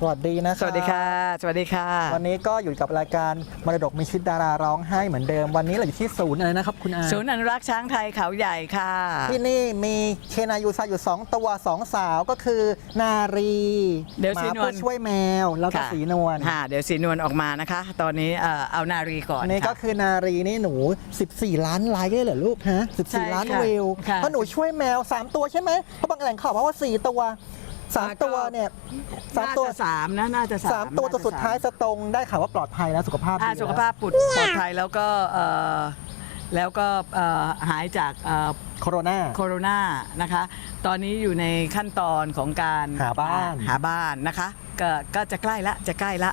สวัสดีนะสวัสดีค่ะ สวัสดีค่ะ วันนี้ก็อยู่กับรายการมรดกมีชีวิตดาราร้องไห้เหมือนเดิม วันนี้เราอยู่ที่ศูนย์อะไรนะครับ คุณอาศูนย์อนุรักษ์ช้างไทยเขาใหญ่ค่ะ ที่นี่มีเคนายูซาอยู่ 2 ตัว 2 สาวก็คือนารีเดี๋ยวหมาสีนวล ผู้ช่วยแมว แล้วก็ค่ะสีนวลค่ะเดี๋ยวสีนวลออกมานะคะ ตอนนี้เอ่อเอานารีก่อนอันนี้ก็ค่ะ คือนารีนี่หนู 14 ล้านไลค์ได้เหรอลูกฮะใช่14 ล้านค่ะวิวค่ะ เพราะหนูช่วยแมว 3 ตัวใช่ไหมเพราะบางแหล่งข่าวบอกว่า 4 ตัว 3ตัวเนี่ยสามน่าตัวจะสามนะน่าจะสามสามตัวน่ตัวสุดท้ายสตรงได้ข่าวว่าปลอดภัยแล้วสุขภาพดีอ่าแล้วสุขภาพปุดปลอดภัยแล้วก็เอ่อแล้วก็เอ่อหายจากเอ่อโคโรนา โคโรนานะคะ ตอนนี้อยู่ในขั้นตอนของการหาบ้าน หาบ้านนะคะ ก็ก็จะใกล้ละจะใกล้ละ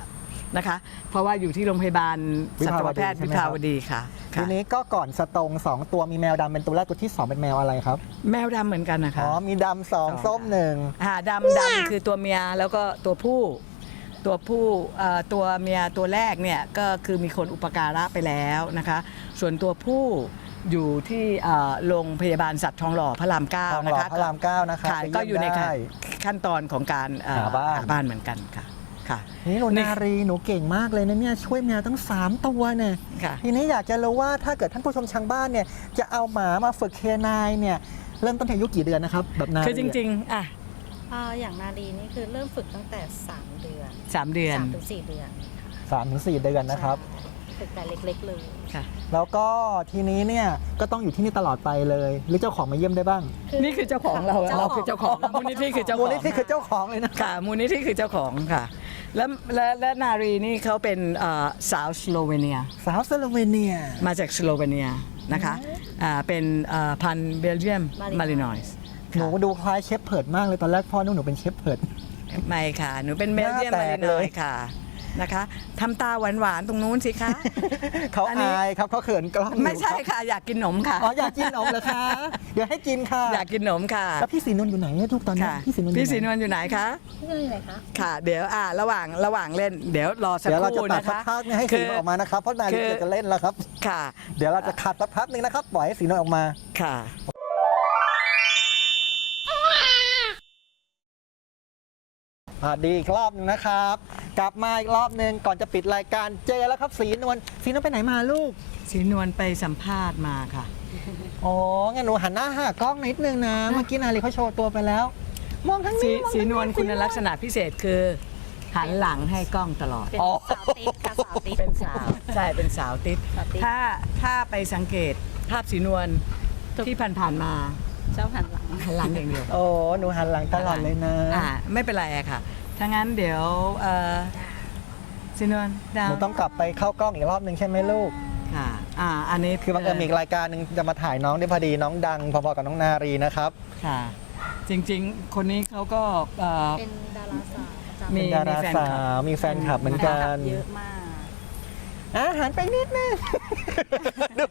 นะคะ เพราะว่าอยู่ที่โรงพยาบาลสัตวแพทย์วิภาวดีค่ะทีค่ะนี้ก็ก่อนสตรงสองตัวมีแมวดำเป็นตัวแรกตัวที่สองเป็นแมวอะไรครับแมวดำเหมือนกันนะคะอ๋อมีดำสองสองส้มหนึ่งอ่าดำดำคือตัวเมียแล้วก็ตัวผู้ ตัวผู้เอ่อตัวเมียตัวแรกเนี่ยก็คือมีคนอุปการะไปแล้วนะคะ ส่วนตัวผู้อยู่ที่เอ่อโรงพยาบาลสัตว์ทองหล่อพระรามเก้าทองหนะล่อคะพระรามเก้านะคะค่ะไปก็เมอยู่ในได้ขั้นตอนของการเอ่อหาบ้านบ้านเหมือนกันค่ะ ค่ะ นี่หนูนี่นารีหนูเก่งมากเลยนะเนี่ยช่วยแมวตั้ง 3 ตัวเนี่ยค่ะทีนี้อยากจะรู้ว่าถ้าเกิดท่านผู้ชมทางบ้านเนี่ยจะเอาหมามาฝึกเคนายเนี่ยเริ่มต้นที่อายุกี่เดือนนะครับแบบนารีคือจริงๆอะอ่าอย่างนาดีนี่คือเริ่มฝึกตั้งแต่ 3 เดือนสามเดือนสามถึงสี่เดือนสามถึงสี่เดือนนะครับ ใช่ฝึกแต่เล็กๆเลยค่ะ แล้วก็ทีนี้เนี่ยก็ต้องอยู่ที่นี่ตลอดไปเลย หรือเจ้าของมาเยี่ยมได้บ้าง นี่คือเจ้าของเราเราคือเจ้าของมูลนิธิคือเจ้าขมูอลงนิธิคือเจ้าของเลยนะค่ะมูลนิธิคือเจ้าของค่ะ และและและนารีนี่เขาเป็นเอ่อสาวสโลเวเนีย สาวสโลเวเนีย มาจากสโลเวเนียนะคะอ่าเป็นเอ่อพันธุ์เบลเยียม Malinois มารินอยส์หนูดูคล้ายเชฟเพิร์ดมากเลยตอนแรกพ่อนึกหนูเป็นเชฟเพิร์ดไม่ค่ะ หนูเป็นเบลเยียมหน้ามาแตริกนเลอยยค่ะ นะคะทำตาหวานๆตรงนู้นสิคะ เขาอันนี้ อายครับเขาเขินกล้องอยู่ไม่ใช่ครับค่ะ อยากกินหนมค่ะ อ๋ออยากกินนมเหรอคะเดี๋ยวให้กินค่ะอยากกินหนมค่ะแล้วพี่สีนวลอยู่ไหนเนี่ยทุกตอนนี้ค่ะพี่สีนวลอยู่พี่ไหสีนวลอยู่ไหนคะพี่ก็เลยไหนคะ ค่ะ เดี๋ยวอ่าระหว่างระหว่างเล่น เดี๋ยวรอสักเดี๋ยวคเราจะรู่ตัดนะสักคะพักนึงให้สีนวลออกมานะครับเพราะนายคือจะเล่นแล้วครับ ค่ะ เดี๋ยวเราจะขัดสักพักหนึ่งนะครับปล่อยให้สีนวลออกมา ค่ะอ่าดีอีกรอบหนึงนะครับ กลับมาอีกรอบหนึ่งก่อนจะปิดรายการเจอแล้วครับสีนวลสีนวลไปไหนมาลูกสีนวลไปสัมภาษณ์มาค่ะ อ๋องั้นหนูหันหน้าหากล้องนิดนึงนะเมื่อกี้นาลีเขาโชว์ตัวไปแล้ว มองทางสีนี้มองสีทางนวลคุณลักษณะพิเศษคือ หันหลังให้กล้องตลอด เป็นอ๋อสาวติ๊กค่ะสาวติ๊ก เป็นสาวใช่เป็นสาวติดสาวติ๊กถ้าถ้าไปสังเกตภาพสีนวลที่ผ่านๆมา เจ้าหันหลังหันหลังอย่างเดียวโอ้หนูหันหลังตลอดเลยนะอ่าไม่เป็นไรอะค่ะถ้างั้นเดี๋ยวเอ่อสีนวลดาหวนูต้องกลับไปเข้ากล้องอีกรอบหนึ่งใช่ไหมลูก ค่ะอ่าอันนี้คือบังเอิญมีอีกรายการหนึ่งจะมาถ่ายน้องได้พอดีน้องดังพอๆกับน้องนารีนะครับ ค่ะ จริงๆ คนนี้เขาก็เอ่อ เป็นดาราสาวประจำมีเป็นดาราแฟนสาคลับวมีแฟนคลับเหมือนกันเยอะมาก อาหันไปนิดนึงดู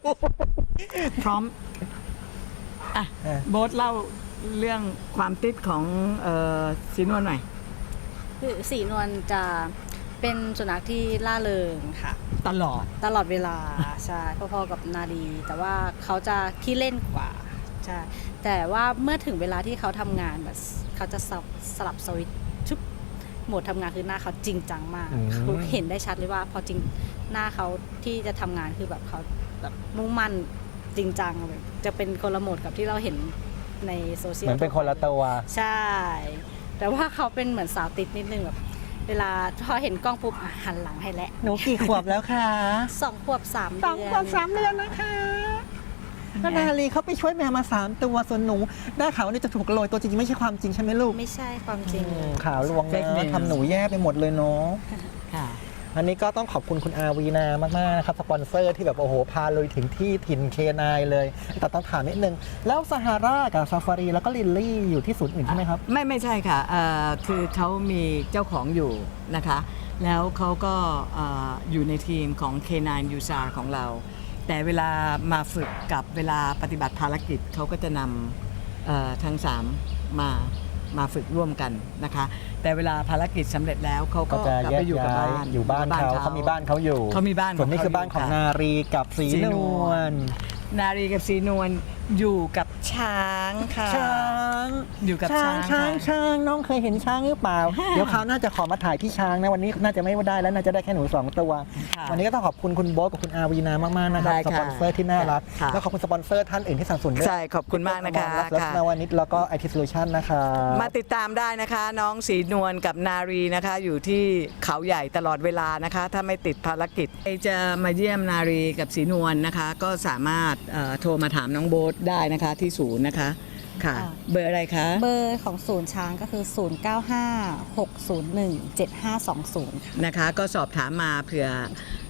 พร้อม อะอะโบ๊ทเล่าเรื่องความติดของเอ่อสีนวลหน่อย คือสีนวลจะเป็นสุนัขที่ล่าเริงค่ะ ตลอด ตลอดเวลา ใช่พอๆกับนาดีแต่ว่าเขาจะขี้เล่นกว่าใช่แต่ว่าเมื่อถึงเวลาที่เขาทำงานแบบเขาจะสลับสลับสวิตช์ชุบโหมดทำงานคือหน้าเขาจริงจังมากอืม คือเห็นได้ชัดเลยว่าพอจริงหน้าเขาที่จะทำงานคือแบบเขาแบบมุ่งมั่น จริงจังแบบจะเป็นคนละโหมดกับที่เราเห็นในโซเชียเหลมือนเป็นคนละตัว ใช่ แต่ว่าเขาเป็นเหมือนสาวติดนิดนึงแบบเวลาพอเห็นกล้องปุ๊บอะหันหลังให้แล้วหนูกี่ขวบแล้วคะสองขวบสามสเดืองอนขวบสามเดือนนะคะก็นาลีเขาไปช่วยแมวมาสามตัวส่วนหนูได้ข่าวว่านี่จะถูกโรยตัวจริงๆไม่ใช่ความจริงใช่ไหมลูกไม่ใช่ความจริงอืมข่าวลวง Fake นะ news ทำหนูแย่ไปหมดเลยเนาะค่ะ อันนี้ก็ต้องขอบคุณคุณอาวีนามากๆนะครับสปอนเซอร์ที่แบบโอ้โหพาลุยถึงที่ถิ่นเคนายเลย แต่ต้องถามนิดนึง แล้วซาฮารากับซาฟารีแล้วก็ลิลลี่อยู่ที่ศูนย์อื่นใช่ไหมครับ ไม่ไม่ใช่ค่ะเอ่อคือเขามีเจ้าของอยู่นะคะ แล้วเขาก็เอ่ออยู่ในทีมของ K9 u s a r ของเรา แต่เวลามาฝึกกับเวลาปฏิบัติภารกิจเขาก็จะนำเอ่อทั้งสามมา มาฝึกร่วมกันนะคะ แต่เวลาภารกิจสำเร็จแล้วเขาก็ก็จะกลับแยไปกอยู่กับย้ายบ้านอยู่บ้านเขาเขามีบ้านเขาอยู่เขามีบ้านของส่วนนี้เขาคือบ้านของยู่นารีกับสีสีนนววลลนารีกับสีนวลอยู่กับ ช้างค่ะ ช้างอยู่กับช้างช้าช้างงค่ะช้างน้องเคยเห็นช้างหรือเปล่า เดี๋ยวคราวหน่าจะขอมาถ่ายที่ช้างนะวันนี้น่าจะไม่ได้แล้วน่าจะได้แค่หนูสองตัว ค่ะวันนี้ก็ต้องขอบคุณคุณโบ๊ทกับคุณอาวีนามากๆนะครับได้สค่ะปอนเซอร์ที่น่ารักค่ะ แล้วขอบคุณสปอนเซอร์ท่านอื่นที่สนับสนุนด้วยใช่ขอบคุณมากนะคะรัสค่ะ นาวานิชแล้วก็ไอทีโซลูชันนะคะมาติดตามได้นะคะ น้องสีนวลกับนารีนะคะ อยู่ที่เขาใหญ่ตลอดเวลานะคะ ถ้าไม่ติดภารกิจใครจะมาเยี่ยมนารีกับสีนวลนะคะ ก็สามารถเอ่อโทรมาถามน้องโบ๊ทได้นะคะที่ศูนย์นะคะค่ะอ่าเบอร์อะไรคะเบอร์ของศูนย์ช้างก็คือ 0956017520 ค่ะนะคะ ก็สอบถามมาเผื่อ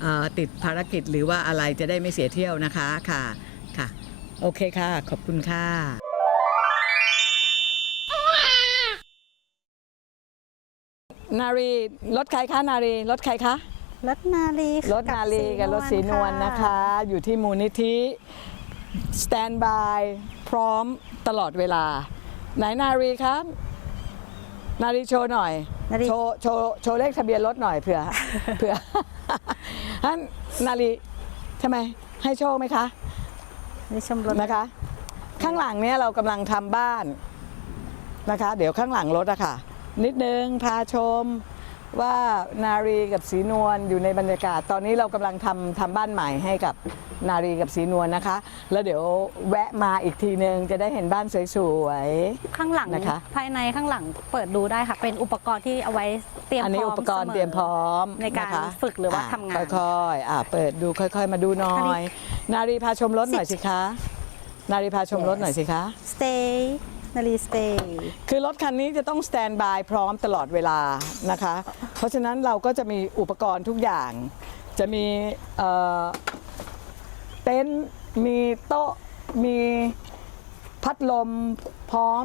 เออติดภารกิจหรือว่าอะไรจะได้ไม่เสียเที่ยวนะคะค่ะค่ะ โอเคค่ะ ขอบคุณค่ะ นารีรถใครคะนารีรถใครคะ รถนาลีรถนาลีกับรถสีนวลนะคะ อยู่ที่มูลนิธิ สแตนบายพร้อมตลอดเวลา ไหนนารีครับ นารีโชว์หน่อย นาลีโชว์โชว์โชว์เลขทะเบียนรถหน่อยเผื่อ เผื่อฮันนารีทำไมให้โชคไหมคะ นี่ชมรถนะคะ ข้างหลังเนี่ยเรากำลังทำบ้านนะคะ เดี๋ยวข้างหลังรถอะค่ะ นิดนึงพาชม ว่านารีกับสีนวลอยู่ในบรรยากาศ ตอนนี้เรากำลังทำทำบ้านใหม่ให้กับนารีกับสีนวลนะคะ แล้วเดี๋ยวแวะมาอีกทีนึงจะได้เห็นบ้านสวย ข้างหลังนะคะ ภายในข้างหลังเปิดดูได้ค่ะ เป็นอุปกรณ์ที่เอาไว้เตรียๆมอันนี้พร้อุปกรณ์สเตรียมพร้อมในการะคะฝึกหรือว่าทำงาน ค่อยๆอะเปิดดูค่อย ๆ มาดูหน่อย นารีพาชมรถหน่อยสิคะ นารีพาชมรถหน่อยสิคะ stay นาลี stay คือรถคันนี้จะต้องสแตนบายพร้อมตลอดเวลานะคะ เพราะฉะนั้นเราก็จะมีอุปกรณ์ทุกอย่าง จะมีเอ่อเต็นท์มีโต๊ะมีพัดลมพร้อม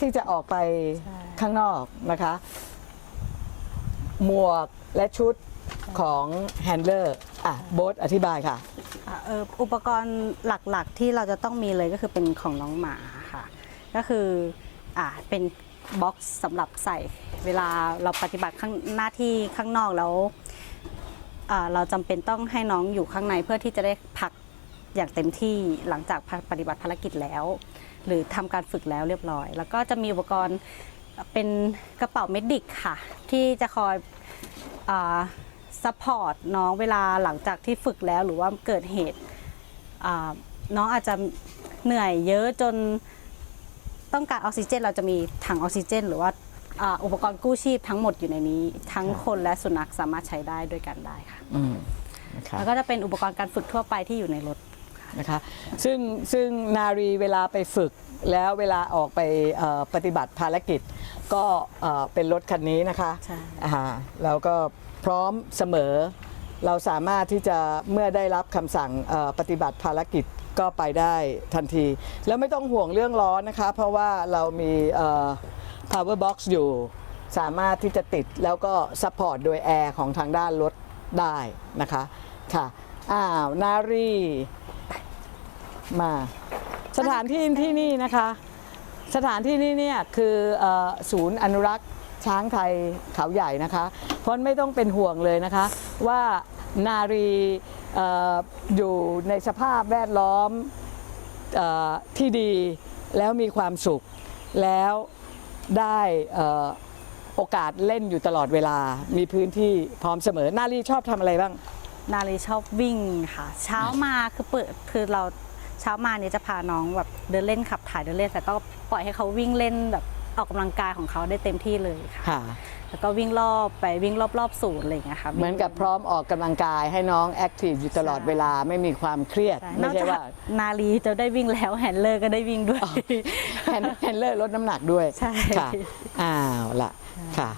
ที่จะออกไปข้างนอกนะคะ หมวกและชุดของแฮนเดอร์อะโบ๊ทอธิบายค่ะค่ะเอ่ออุปกรณ์หลักๆที่เราจะต้องมีเลยก็คือเป็นของน้องหมาค่ะ ก็คืออ่าเป็นบ็อกซ์สำหรับใส่เวลาเราปฏิบัติข้างหน้าที่ข้างนอกแล้วเราจำเป็นต้องให้น้องอยู่ข้างในเพื่อที่จะได้พักอย่างเต็มที่หลังจากปฏิบัติภารกิจแล้ว หรือทำการฝึกแล้วเรียบร้อย แล้วก็จะมีอุปกรณ์เป็นกระเป๋าเมดิกค่ะ ที่จะคอยซัพพอร์ตน้องเวลาหลังจากที่ฝึกแล้วหรือว่าเกิดเหตุน้องอาจจะเหนื่อยเยอะจน ต้องการออกซิเจน เราจะมีถังออกซิเจน หรือว่าอ่าอุปกรณ์กู้ชีพทั้งหมดอยู่ในนี้ ทั้งคนและสุนัขสามารถใช้ได้ด้วยกันได้ค่ะอืมนะคะแล้วก็จะเป็นอุปกรณ์การฝึกทั่วไปที่อยู่ในรถนะคะซึ่งซึ่งนารีเวลาไปฝึกแล้วเวลาออกไปเอ่อปฏิบัติภารกิจ ก็เอ่อเป็นรถคันนี้นะคะใช่อ่าแล้วก็พร้อมเสมอ เราสามารถที่จะเมื่อได้รับคำสั่งเอ่อปฏิบัติภารกิจ ก็ไปได้ทันที แล้วไม่ต้องห่วงเรื่องร้อนนะคะ เพราะว่าเรามีเอ่อ power box อยู่ สามารถที่จะติดแล้วก็ซัพพอร์ตโดยแอร์ของทางด้านรถได้นะคะค่ะอ้าวนารีมาสถานที่ที่นี่นะคะ สถานที่นี่เนี่ยคือศูนย์อนุรักษ์ช้างไทยเขาใหญ่นะคะ เพราะไม่ต้องเป็นห่วงเลยนะคะ ว่านารี อยู่ในสภาพแวดล้อมอที่ดีแล้วมีความสุข แล้วได้โอกาสเล่นอยู่ตลอดเวลา มีพื้นที่พร้อมเสมอ นารีชอบทำอะไรบ้าง นาลีชอบวิ่งค่ะ เช้ามาคือเปิดคือเราเช้ามาเนี่ยจะพาน้องแบบเดินเล่นขับถ่ายเดินเล่นแต่ก็ปล่อยให้เขาวิ่งเล่นแบบ ออกกำลังกายของเขาได้เต็มที่เลยค่ะค่ะแล้วก็วิ่งรอบไปวิ่งรอบรอบๆศูนย์อะไรอย่างเงี้ยค่ะเหมือนกับพร้อมออกกำลังกายให้น้องแอคทีฟอยู่ตลอดเวลาไม่มีความเครียดใช่นไม่อกใช่จากว่านาลีจะได้วิ่งแล้วแฮนเลอร์ก็ได้วิ่งด้วยแฮนแฮนเลอร์ลดน้ำหนักด้วยใช่ค่ะอ้าวละค่ะ